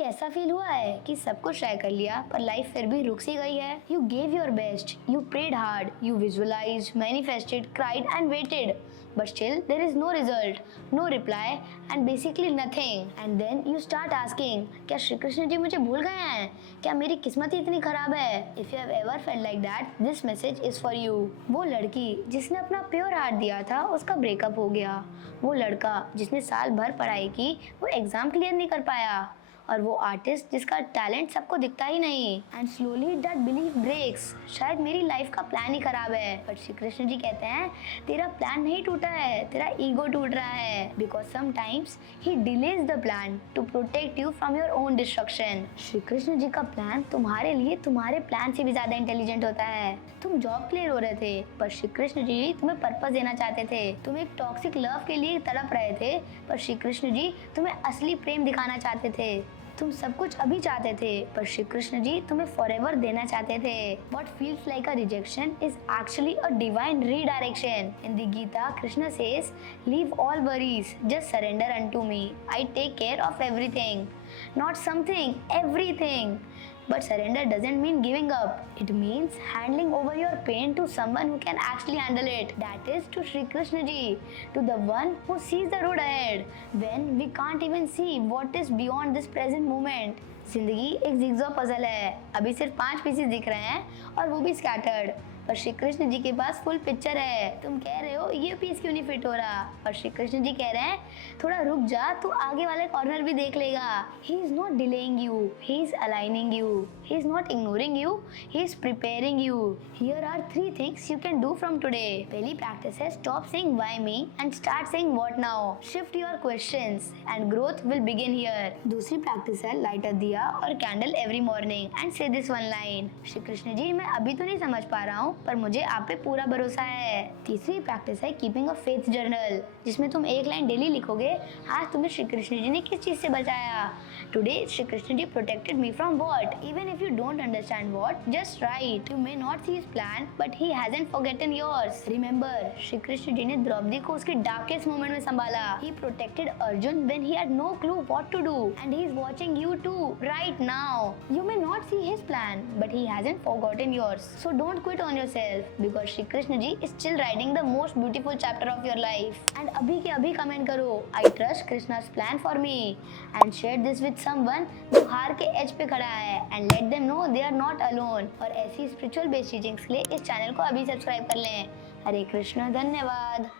कभी ऐसा फील हुआ है कि सब कुछ ट्राई कर लिया पर लाइफ फिर भी रुक सी गई है? You gave your best, you prayed hard, you visualise, manifested, cried and waited, but still there is no result, no reply and basically nothing. And then you start asking, क्या श्री कृष्ण जी मुझे भूल गए हैं? क्या मेरी किस्मत ही इतनी खराब है? If you have ever felt like that, this message is for you. वो लड़की जिसने अपना प्योर हार्ट दिया था उसका ब्रेकअप हो गया। वो लड़का जिसने साल भर पढ़ाई की वो एग्जाम क्लियर नहीं कर पाया। और वो आर्टिस्ट जिसका टैलेंट सबको दिखता ही नहीं। And slowly that belief breaks, शायद मेरी लाइफ का प्लान ही खराब है। बट श्री कृष्ण जी कहते हैं तेरा प्लान नहीं टूटा है, तेरा ईगो टूट रहा है। Because sometimes he delays the plan to protect you from your own destruction. Shri Krishna ji का प्लान तुम्हारे लिए तुम्हारे प्लान से भी ज्यादा इंटेलिजेंट होता है। तुम जॉब क्लियर हो रहे थे पर श्री कृष्ण जी तुम्हें पर्पस देना चाहते थे। तुम एक टॉक्सिक लव के लिए तड़प रहे थे पर श्री कृष्ण जी तुम्हें असली प्रेम दिखाना चाहते थे। तुम सब कुछ अभी चाहते थे पर श्री कृष्ण जी तुम्हें फॉरएवर देना चाहते थे। What feels like a rejection is actually a divine redirection. In the Gita, Krishna says, "Leave all worries, just surrender unto me. I take care of everything." Not something, everything. But surrender doesn't mean giving up. It means handing over your pain to someone who can actually handle it. That is to Shri Krishna ji, to the one who sees the road ahead when we can't even see what is beyond this present moment. जिंदगी एक जिगजॉ puzzle है, अभी सिर्फ 5 pieces दिख रहे हैं और वो भी स्कैटर्ड। पर श्री कृष्ण जी के पास फुल पिक्चर है। तुम कह रहे हो ये पीस क्यों नहीं फिट हो रहा, पर श्री कृष्ण जी कह रहे हैं थोड़ा रुक जा, तू आगे वाले कॉर्नर भी देख लेगा। He is not delaying you, he is aligning you, he is not ignoring you, he is preparing you. Here are 3 things you can do from today. पहली प्रैक्टिस है stop saying why me and start saying what now. Shift your questions and growth will begin here. दूसरी practice है light a diya और candle every morning and say this one line, Shri Krishna ji मैं अभी तो नहीं समझ पा रहा हूँ पर मुझे आप पे पूरा भरोसा है। तीसरी प्रैक्टिस है कीपिंग अ फेथ जर्नल, जिसमें तुम एक लाइन डेली लिखोगे आज तुम्हें श्री कृष्ण जी ने किस चीज से बचाया। Today Shri Krishna ji protected me from what, even if you don't understand what just write. You may not see his plan but he hasn't forgotten yours. Remember Shri Krishna ji ने द्रौपदी को उसके डार्केस्ट मोमेंट में संभाला। He protected Arjun when he had no clue what to do and he is watching you too right now. You may not see his plan but he hasn't forgotten yours. So don't quit on yourself because Shri Krishna ji is still writing the most beautiful chapter of your life. And अभी के अभी comment करो I trust कृष्णा's plan for me and share this with someone जो हार के edge पे खड़ा है and let them know they are not alone. और ऐसी स्पिरिचुअल बेस्ड टीचिंग्स के लिए इस चैनल को अभी सब्सक्राइब कर लें। हरे कृष्ण, धन्यवाद।